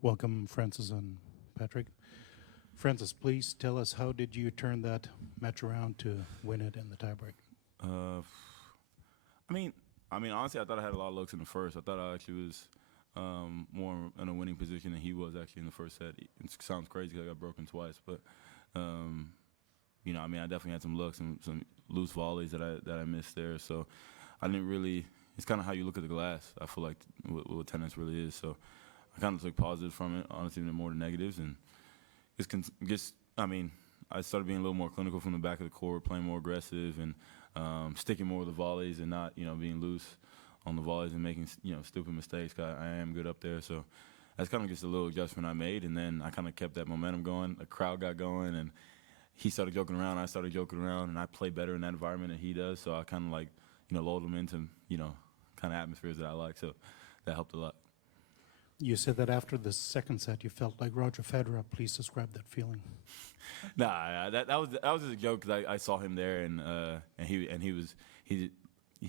Welcome, Francis and Patrick. Francis, please tell us, how did you turn that match around to win it in the tiebreak? I mean, honestly, I thought I had a lot of looks in the first. I thought I actually was more in a winning position than he was actually in the first set. It sounds crazy because I got broken twice, but you know, I mean, I definitely had some looks and some loose volleys that I missed there. So I didn't really. It's kind of how you look at the glass. I feel like what tennis really is. So I kind of took positives from it, honestly, more than negatives, and I mean, I started being a little more clinical from the back of the court, playing more aggressive, and sticking more with the volleys and not, you know, being loose on the volleys and making, you know, stupid mistakes. 'Cause I am good up there, so that's kind of just a little adjustment I made, and then I kind of kept that momentum going. The crowd got going, and he started joking around. I started joking around, and I play better in that environment than he does. So I kind of like, you know, lulled him into, you know, kind of atmospheres that I like. So that helped a lot. You said that after the second set you felt like Roger Federer. Please describe that feeling. Nah, that was just a joke because I saw him there, and he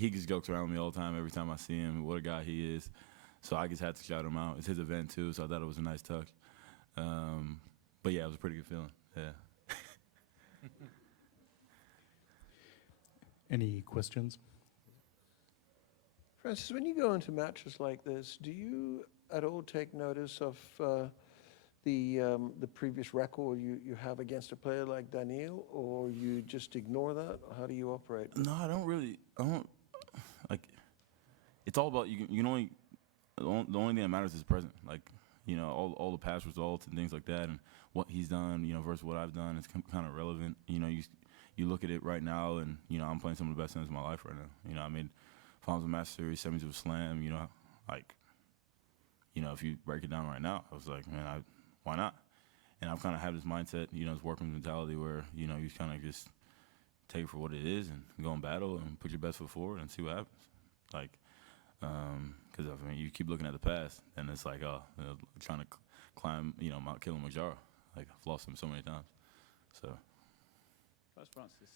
just jokes around with me all the time. Every time I see him, what a guy he is. So I just had to shout him out. It's his event too, so I thought it was a nice touch. But yeah, it was a pretty good feeling. Yeah. Any questions? Francis, when you go into matches like this, do you at all take notice of the previous record you have against a player like Daniil, or you just ignore that? How do you operate? No, I don't like. It's all about you can only. The only thing that matters is present. Like, you know, all the past results and things like that, and what he's done, you know, versus what I've done, it's kind of relevant. You know, you look at it right now, and you know, I'm playing some of the best tennis of my life right now. You know, I made finals of Master Series, semis of a Slam. You know, like, you know, if you break it down right now, I was like, man, why not? And I've kind of had this mindset, you know, this workman's mentality where, you know, you kind of just take it for what it is and go in battle and put your best foot forward and see what happens. Like, because I mean, you keep looking at the past, and it's like, oh, you know, trying to climb, you know, Mount Kilimanjaro. Like, I've lost him so many times. So. First, Francis,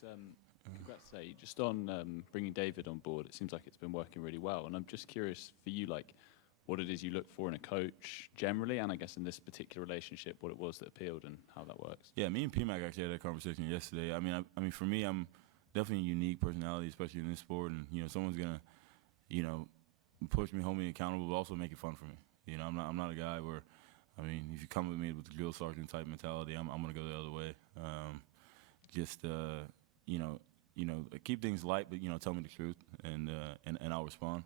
congrats today. Just on bringing David on board, it seems like it's been working really well. And I'm just curious for you, like, what it is you look for in a coach generally, and I guess in this particular relationship, what it was that appealed and how that works. Yeah, me and P-Mac actually had that conversation yesterday. I mean, for me, I'm definitely a unique personality, especially in this sport, and you know, someone's gonna, you know, push me, hold me accountable, but also make it fun for me. You know, I'm not a guy where, I mean, if you come with me with the drill sergeant type mentality, I'm gonna go the other way. You know, keep things light, but you know, tell me the truth, and I'll respond.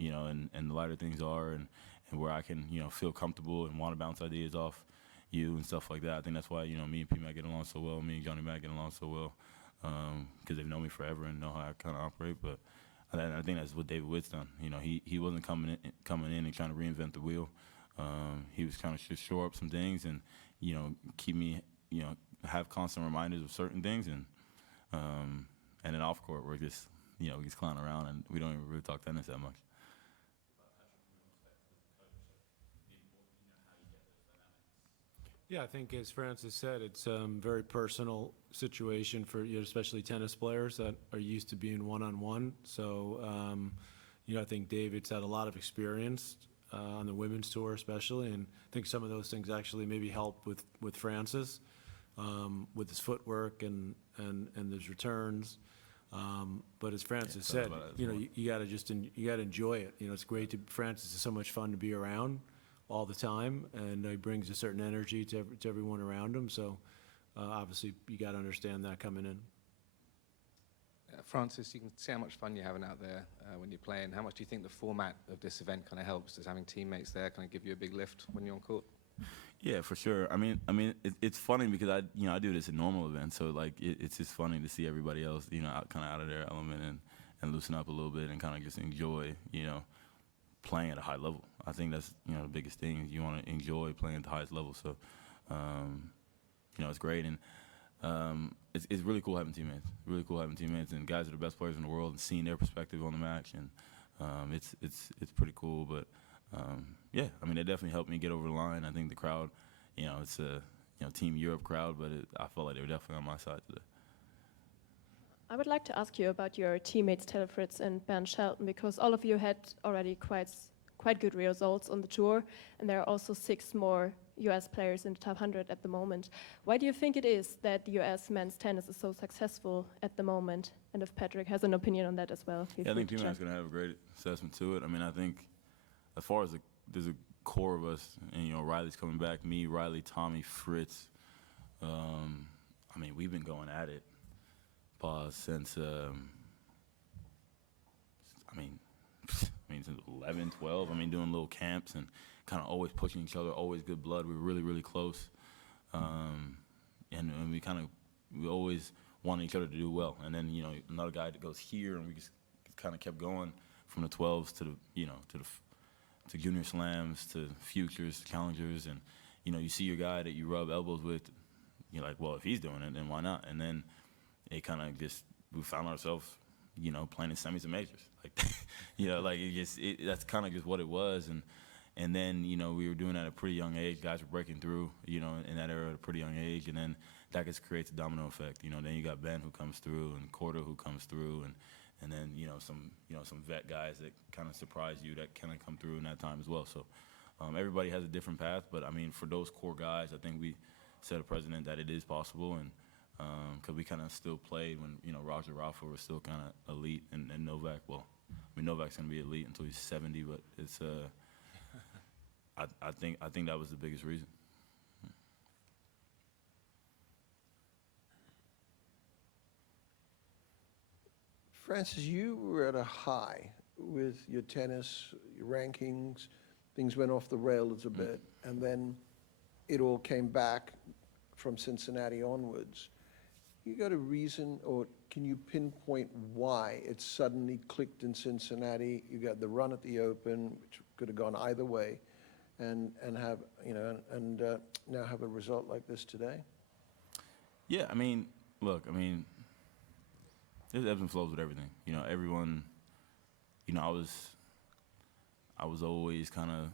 You know, and the lighter things are, and where I can, you know, feel comfortable and want to bounce ideas off you and stuff like that. I think that's why, you know, me and P-Mac get along so well, me and Johnny Mac get along so well, because they've known me forever and know how I kind of operate. But I think that's what David Witt's done. You know, he wasn't coming in and trying to reinvent the wheel. He was kind of just shore up some things and, you know, keep me, you know, have constant reminders of certain things, and then off court we're just, you know, we just clown around and we don't even really talk tennis that much. Yeah, I think as Francis said, it's a very personal situation for, you know, especially tennis players that are used to being one-on-one. So, you know, I think David's had a lot of experience on the women's tour especially, and I think some of those things actually maybe help with Francis, with his footwork and his returns. But as Francis said, you know, you gotta enjoy it. You know, it's great Francis is so much fun to be around all the time, and he brings a certain energy to everyone around him. So obviously you got to understand that coming in. Francis, you can see how much fun you're having out there when you're playing. How much do you think the format of this event kind of helps? Does having teammates there kind of give you a big lift when you're on court? Yeah, for sure. I mean, it's funny because I do this at normal events, so like it's just funny to see everybody else, you know, kind of out of their element and loosen up a little bit and kind of just enjoy, you know, playing at a high level. I think that's, you know, the biggest thing is you want to enjoy playing at the highest level. So, you know, it's great, and it's really cool having teammates. Really cool having teammates and guys that are the best players in the world and seeing their perspective on the match, and it's pretty cool. But yeah, I mean, it definitely helped me get over the line. I think the crowd, you know, it's a Team Europe crowd, but I felt like they were definitely on my side today. I would like to ask you about your teammates Fritz and Bernd Shelton, because all of you had already quite quite good results on the tour, and there are also 6 more US players in the top 100 at the moment. Why do you think it is that the US men's tennis is so successful at the moment? And if Patrick has an opinion on that as well. feel Yeah, I free think to P-Mac's check. going to have a great assessment to it. I mean, I think as far as there's a core of us, and, you know, Riley's coming back, me, Riley, Tommy, Fritz. I mean, we've been going at it since, since 11, 12. I mean, doing little camps and kind of always pushing each other, always good blood. We're really, really close. And we always wanted each other to do well. And then, you know, another guy that goes here, and we just kind of kept going from the 12s to the, you know, to junior slams, to futures, challengers. And, you know, you see your guy that you rub elbows with, you're like, well, if he's doing it, then why not? And then it kind of just, we found ourselves, you know, playing in semis and majors. Like, you know, like that's kind of just what it was. And then, you know, we were doing that at a pretty young age. Guys were breaking through, you know, in that era at a pretty young age. And then that just creates a domino effect. You know, then you got Ben who comes through, and Corda who comes through, and then, you know, some vet guys that kind of surprise you that kind of come through in that time as well. So everybody has a different path. But, I mean, for those core guys, I think we set a precedent that it is possible. And because we kind of still played when, you know, Roger Rafa was still kind of elite, and Novak, well, I mean, Novak's going to be elite until he's 70, but it's I think that was the biggest reason. Francis, you were at a high with your tennis, your rankings. Things went off the rails a bit, and then it all came back from Cincinnati onwards. You got a reason, or can you pinpoint why it suddenly clicked in Cincinnati? You got the run at the Open, which could have gone either way, and have, you know, and now have a result like this today? Yeah, I mean, look, I mean, there's ebbs and flows with everything. You know, everyone, you know, I was always kind of,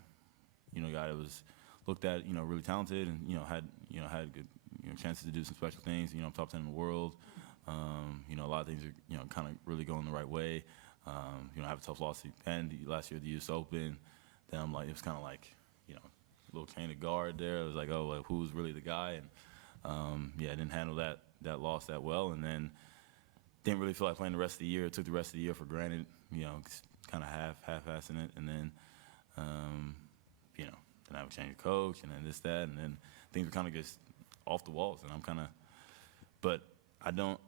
you know, a guy that was looked at, you know, really talented, and, you know, had good, you know, chances to do some special things. You know, I'm top 10 in the world. You know, a lot of things are, you know, kind of really going the right way. You know, I have a tough loss at the end last year at the U.S. Open. Then I'm like, it was kind of like, you know, a little chain of guard there. It was like, oh, like, who's really the guy? And yeah, I didn't handle that loss that well, and then didn't really feel like playing the rest of the year. Took the rest of the year for granted. You know, kind of half-assing it, and then, you know, then I have a change of coach, and then this, that, and then things were kind of just off the walls, and I'm kind of, but I don't,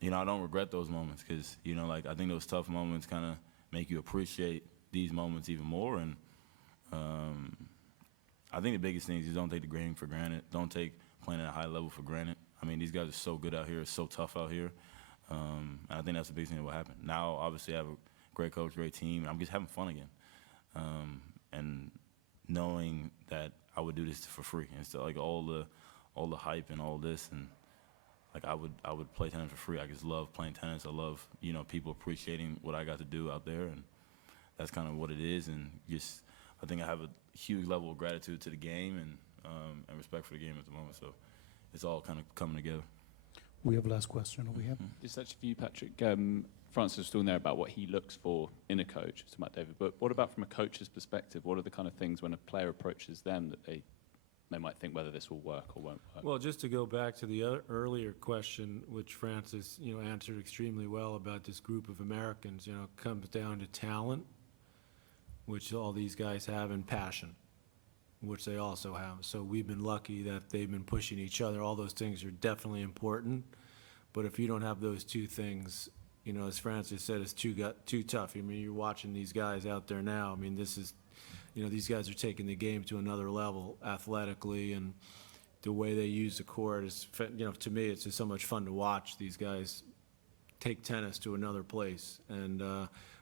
you know, I don't regret those moments, because, you know, like, I think those tough moments kind of make you appreciate these moments even more. And I think the biggest thing is don't take the game for granted. Don't take playing at a high level for granted. I mean, these guys are so good out here. It's so tough out here. And I think that's the biggest thing that will happen. Now, obviously, I have a great coach, great team, and I'm just having fun again. And knowing that I would do this for free, and so like all the hype and all this, and like I would play tennis for free. I just love playing tennis. I love, you know, people appreciating what I got to do out there, and that's kind of what it is. And just, I think I have a huge level of gratitude to the game, and respect for the game at the moment. So it's all kind of coming together. We have a last question over here. Just actually for you, Patrick. Francis was still there about what he looks for in a coach, to Matt David. But what about from a coach's perspective? What are the kind of things when a player approaches them that they might think whether this will work or won't work? Well, just to go back to the earlier question, which Francis, you know, answered extremely well about this group of Americans, you know, it comes down to talent, which all these guys have, and passion, which they also have. So we've been lucky that they've been pushing each other. All those things are definitely important. But if you don't have those two things, you know, as Francis said, it's too tough. I mean, you're watching these guys out there now. I mean, this is, you know, these guys are taking the game to another level athletically, and the way they use the court is, you know, to me, it's just so much fun to watch these guys take tennis to another place. And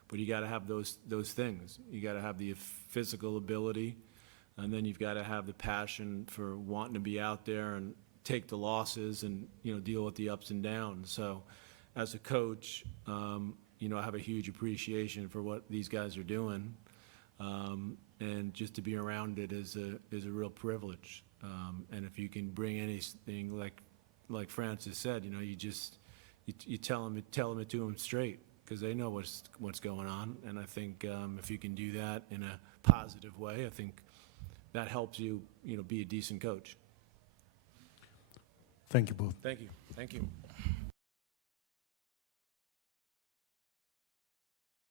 but you got to have those things. You got to have the physical ability, and then you've got to have the passion for wanting to be out there and take the losses and, you know, deal with the ups and downs. So as a coach, you know, I have a huge appreciation for what these guys are doing. And just to be around it is a real privilege. And if you can bring anything, like Francis said, you know, you tell them it to them straight. because they know what's going on. And I think if you can do that in a positive way, I think that helps you, be a decent coach. Thank you both. Thank you. Thank you.